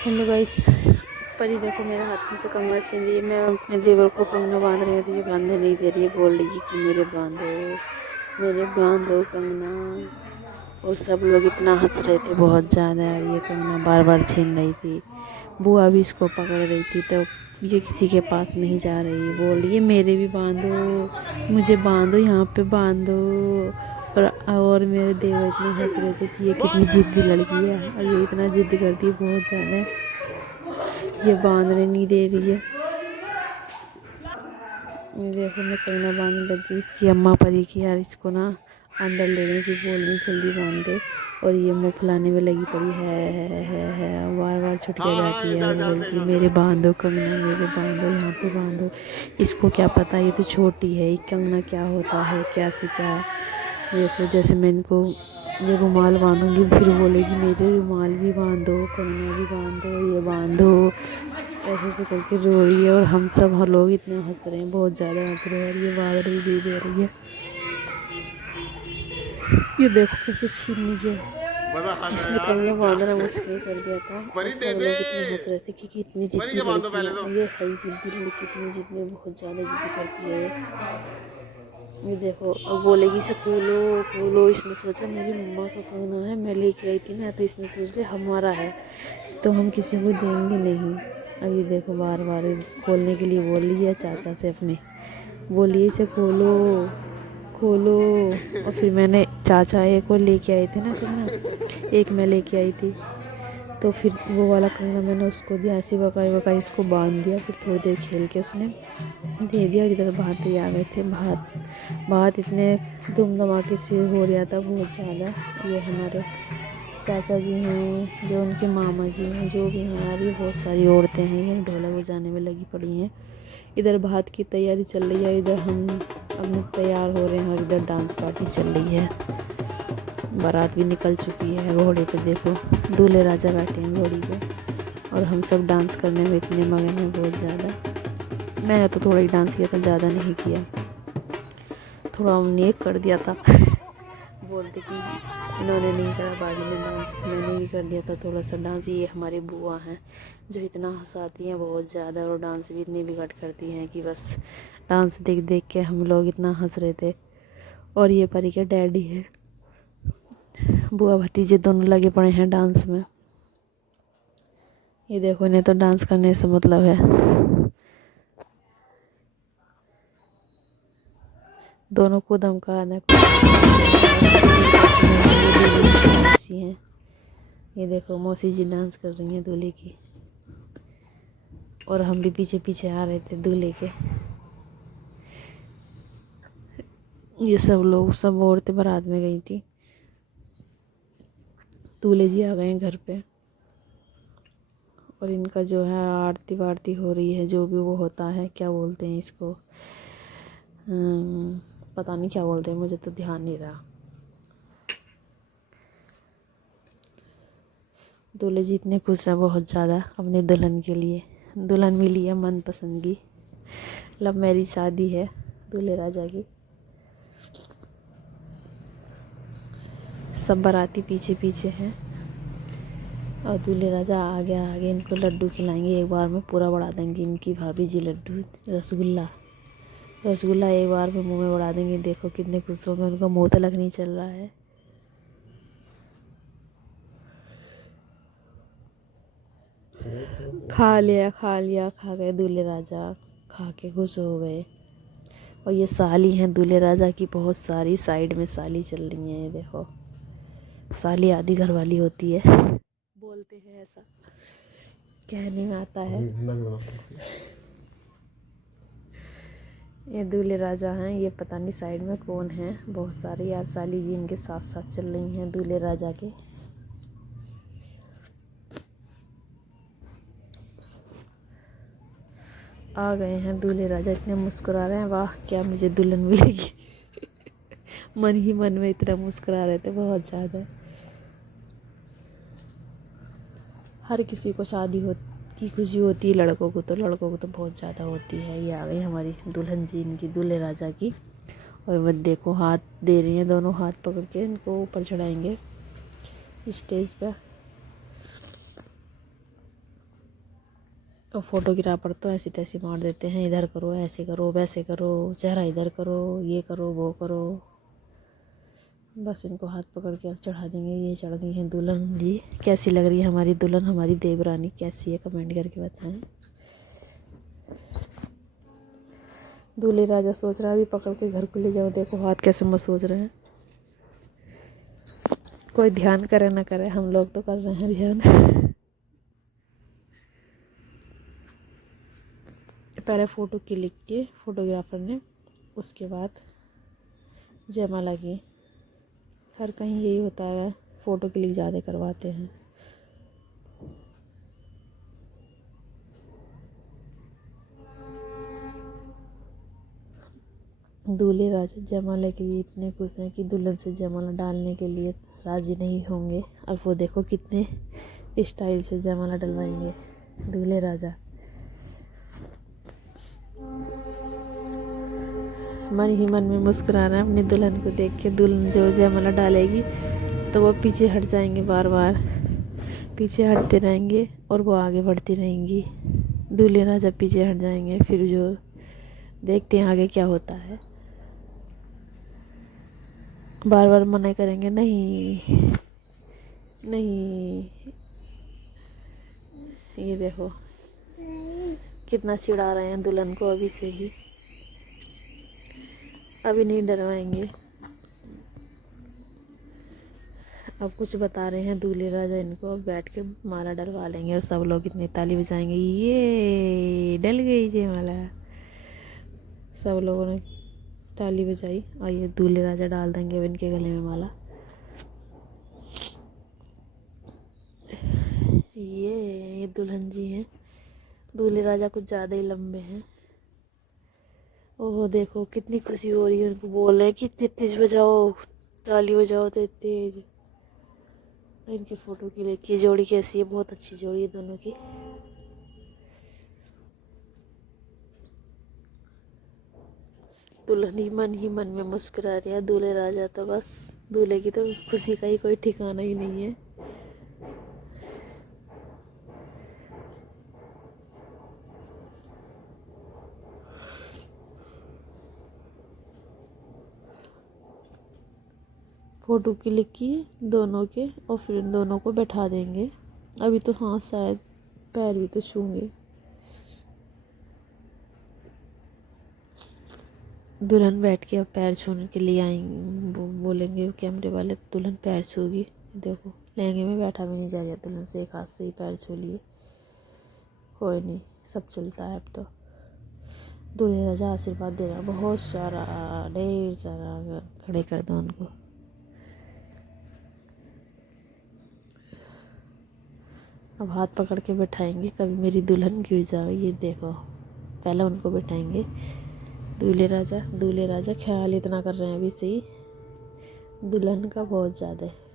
Hello guys. पर ये देखो मेरे हाथ में से कंगना छीन रही है। मैं अपने देवर को कंगना बांध रही थी, ये बांधने नहीं दे रही है। बोल रही है कि मेरे बांधो कंगना। और सब लोग इतना हंस रहे थे बहुत ज़्यादा। ये कंगना बार बार छीन रही थी। बुआ भी इसको पकड़ रही थी, तो ये किसी के पास नहीं जा रही। बोल रही है मेरे भी बांधो, मुझे बांधो, यहाँ पे बांधो। और मेरे देवर इतना हंस रहे थे कि ये कितनी जिद्दी लड़की है, और ये इतना जिद करती है बहुत ज़्यादा। ये बांधने नहीं दे रही है। ये देखो मैं कंगना बांधने लगी, इसकी अम्मा परी की यार इसको ना अंदर लेने की बोल रही जल्दी बांध दे। और ये मुँह फुलाने में लगी पड़ी है बार बार छुटकिया जाती है, बोलती है मेरे बांधो कंगना, मेरे बांधो, यहाँ पे बांधो। इसको क्या पता, ये तो छोटी है, ये कंगना क्या होता है, क्या से क्या। देखो जैसे मैं इनको ये रुमाल बांधूंगी, फिर बोलेगी मेरे रुमाल भी बांधो, कंगना भी बांधो, ये बांधो। ऐसे ऐसे करके रो रही है, और हम सब लोग इतने हंस रहे हैं, बहुत ज़्यादा हंस रहे हैं। और ये बांध रही दे रही है। ये देखो कैसे छीन ली है। इसने कंगना बांधना मुश्किल कर दिया था, और सब लोग इतने हंस रहे थे कि इतनी जिद्दी लड़की है। और ये है ही जिद्दी लड़की, इतनी जिद्दी, बहुत ज़्यादा जिद्दी करती है ये देखो अब बोलेगी इसे खोलो खोलो। इसने सोचा मेरी मम्मा का कंगना है, मैं लेके आई थी ना, तो इसने सोच लिया हमारा है, तो हम किसी को देंगे नहीं। अब ये देखो बार बार खोलने के लिए बोल रही है चाचा से अपने, बोलिए इसे खोलो खोलो। और फिर मैंने चाचा एक और लेके आए थे ना कंगना, एक मैं लेके आई थी, तो फिर वो वाला कंगना मैंने उसको दिया। ऐसी बकाई बकाई इसको बांध दिया। फिर थोड़ी देर खेल के उसने दे दिया। और इधर भात ही आ गए थे। भात इतने धूम धमाके से हो रहा था बहुत ज़्यादा। ये हमारे चाचा जी हैं, जो उनके मामा जी हैं, जो भी हैं यार, ये बहुत सारी औरतें हैं, ये ढोलक बजाने में लगी पड़ी हैं। इधर भात की तैयारी चल रही है, इधर हम अपने तैयार हो रहे हैं, और इधर डांस पार्टी चल रही है। बारात भी निकल चुकी है। घोड़े पे देखो दूल्हे राजा बैठे हैं घोड़ी पे, और हम सब डांस करने में इतने मगन हैं बहुत ज़्यादा। मैंने तो थोड़ा ही डांस किया था, ज़्यादा नहीं किया, थोड़ा नेक कर दिया था। बोलते कि इन्होंने नहीं करा, भाभी ने डांस, मैंने भी कर दिया था थोड़ा सा डांस। ये हमारी बुआ हैं जो इतना हंसाती हैं बहुत ज़्यादा, और डांस भी इतनी बिगाड़ करती हैं कि बस डांस देख देख के हम लोग इतना हंस रहे थे। और ये परी के डैडी है, बुआ भतीजे दोनों लगे पड़े हैं डांस में। ये देखो इन्हें तो डांस करने से मतलब है। दोनों को धमका हैं। ये देखो मौसी जी डांस कर रही हैं दूल्हे की, और हम भी पीछे पीछे आ रहे थे दूल्हे के। ये सब लोग, सब औरतें बारात में गई थी। दूल्हे जी आ गए हैं घर पे, और इनका जो है आरती वारती हो रही है, जो भी वो होता है, क्या बोलते हैं इसको, पता नहीं क्या बोलते हैं, मुझे तो ध्यान नहीं रहा। दूल्हे जी इतने खुश हैं बहुत ज़्यादा अपने दुल्हन के लिए। दुल्हन मिली है मनपसंद की, लव मैरिज शादी है दूल्हे राजा की। सब बाराती पीछे पीछे हैं, और दूल्हे राजा आगे आगे इनको लड्डू खिलाएंगे। एक बार में पूरा बढ़ा देंगे इनकी भाभी जी लड्डू, रसगुल्ला रसगुल्ला एक बार में मुंह में बढ़ा देंगे। देखो कितने खुश होंगे, उनका मुंह तलक नहीं चल रहा है। खा लिया खा गए दूल्हे राजा, खा के खुश हो गए। और ये साली हैं दूल्हे राजा की बहुत सारी, साइड में साली चल रही हैं। ये देखो साली आधी घर वाली होती है, बोलते हैं ऐसा, कहने में आता है। ये दूल्हे राजा हैं, ये पता नहीं साइड में कौन है, बहुत सारे यार साली जी इनके साथ साथ चल रही हैं दूल्हे राजा के। आ गए हैं दूल्हे राजा, इतने मुस्कुरा रहे हैं, वाह क्या मुझे दुल्हन मिलेगी। मन ही मन में इतना मुस्कुरा रहे थे बहुत ज़्यादा। हर किसी को शादी हो की खुशी होती है, लड़कों को तो बहुत ज़्यादा होती है। ये आ गई हमारी दुल्हन जी इनकी, दूल्हे राजा की। और वो देखो हाथ दे रही हैं, दोनों हाथ पकड़ के इनको ऊपर चढ़ाएंगे स्टेज पे। और फोटोग्राफर तो ऐसी तैसी मार देते हैं, इधर करो, ऐसे करो, वैसे करो, चेहरा इधर करो, ये करो, वो करो। बस इनको हाथ पकड़ के अब चढ़ा देंगे। ये चढ़ गई हैं दुल्हन जी। कैसी लग रही है हमारी दुल्हन, हमारी देवरानी कैसी है, कमेंट करके बताएं। दूल्हे राजा सोच रहा है अभी पकड़ के घर को ले जाओ। देखो हाथ कैसे मत सोच रहे हैं। कोई ध्यान करे ना करे, हम लोग तो कर रहे हैं ध्यान। पहले फ़ोटो क्लिक किए फोटोग्राफर ने, उसके बाद जयमाला की। हर कहीं यही होता है, फ़ोटो क्लिक ज़्यादा करवाते हैं। दूल्हे राजा जयमाला के लिए इतने खुश हैं कि दुल्हन से जयमाला डालने के लिए राजी नहीं होंगे। और वो देखो कितने स्टाइल से जयमाला डलवाएंगे दूल्हे राजा। मन ही मन में मुस्कुरा रहे हैं अपनी दुल्हन को देख के। दुल्हन जो जयमाला डालेगी तो वो पीछे हट जाएंगे, बार बार पीछे हटते रहेंगे और वो आगे बढ़ती रहेंगी। दूल्हे राजा पीछे हट जाएंगे, फिर जो देखते हैं आगे क्या होता है। बार बार मना करेंगे, नहीं नहीं। ये देखो कितना चिढ़ा रहे हैं दुल्हन को अभी से ही। अभी नहीं डरवाएंगे। अब कुछ बता रहे हैं दूल्हे राजा इनको। अब बैठ के माला डलवा लेंगे और सब लोग इतनी ताली बजाएंगे, ये डल गई जी माला। सब लोगों ने ताली बजाई और ये दूल्हे राजा डाल देंगे अब इनके गले में माला। ये दुल्हन जी हैं। दूल्हे राजा कुछ ज़्यादा ही लंबे हैं। ओहो देखो कितनी खुशी हो रही है, उनको बोल रहे हैं कि इतनी तेज बजाओ, ताली बजाओ तेज तेज। इनकी फ़ोटो की देखिए जोड़ी कैसी है, बहुत अच्छी जोड़ी है दोनों की। दुल्हन ही मन में मुस्कुरा रही है। दूल्हे राजा तो बस, दूल्हे की तो खुशी का ही कोई ठिकाना ही नहीं है। फ़ोटो क्लिक किए दोनों के और फिर इन दोनों को बैठा देंगे। अभी तो हाँ शायद पैर भी तो छूंगे। दुल्हन बैठ के अब पैर छूने के लिए आएंगे, बोलेंगे कैमरे वाले तो दुल्हन पैर छूगी। देखो लहंगे में बैठा भी नहीं जा रहा दुल्हन से, एक हाथ से ही पैर छू लिए। कोई नहीं, सब चलता है अब तो। दूल्हे राजा आशीर्वाद दे रहा, बहुत सारा, ढेर सारा। खड़े कर दो उनको। अब हाथ पकड़ के बैठाएंगे, कभी मेरी दुल्हन गिर जाए। ये देखो पहले उनको बैठाएंगे। दूल्हे राजा ख्याल इतना कर रहे हैं अभी से ही दुल्हन का, बहुत ज़्यादा है।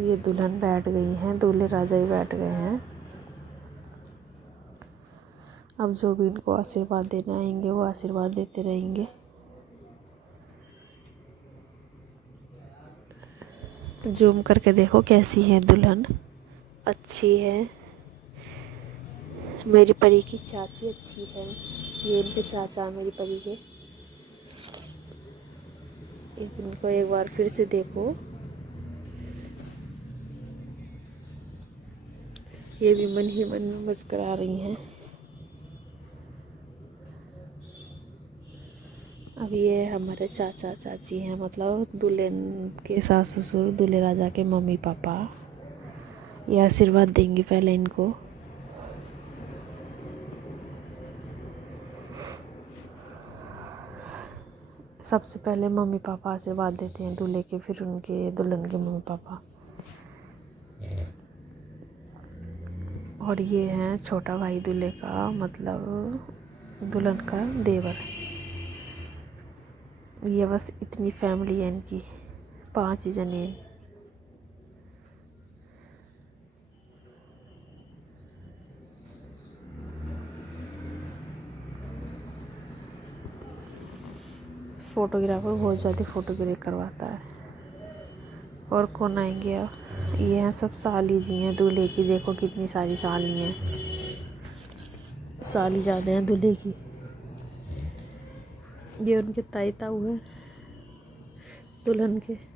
ये दुल्हन बैठ गई हैं, दूल्हे राजा ही बैठ गए हैं। अब जो भी इनको आशीर्वाद देने आएंगे वो आशीर्वाद देते रहेंगे। जूम करके देखो कैसी है दुल्हन, अच्छी है। मेरी परी की चाची अच्छी है। ये इनके चाचा मेरी परी के। इनको एक बार फिर से देखो। ये भी मन ही मन में मुस्कुरा रही हैं। अब ये हमारे चाचा चाची हैं, मतलब दुल्हन के सास ससुर, दूल्हे राजा के मम्मी पापा। ये आशीर्वाद देंगी पहले इनको। सबसे पहले मम्मी पापा आशीर्वाद देते हैं दूल्हे के, फिर उनके दुल्हन के मम्मी पापा। और ये हैं छोटा भाई दूल्हे का, मतलब दुल्हन का देवर। ये बस इतनी फैमिली है इनकी, 5 जने। फोटोग्राफर बहुत ज़्यादा फ़ोटो क्लिक करवाता है। और कौन आएंगे अब, ये हैं सब साली जी हैं दूल्हे की। देखो कितनी सारी साली हैं, साली ज़्यादा हैं दूल्हे की। ये उनके ताई ताऊ हैं दुल्हन के।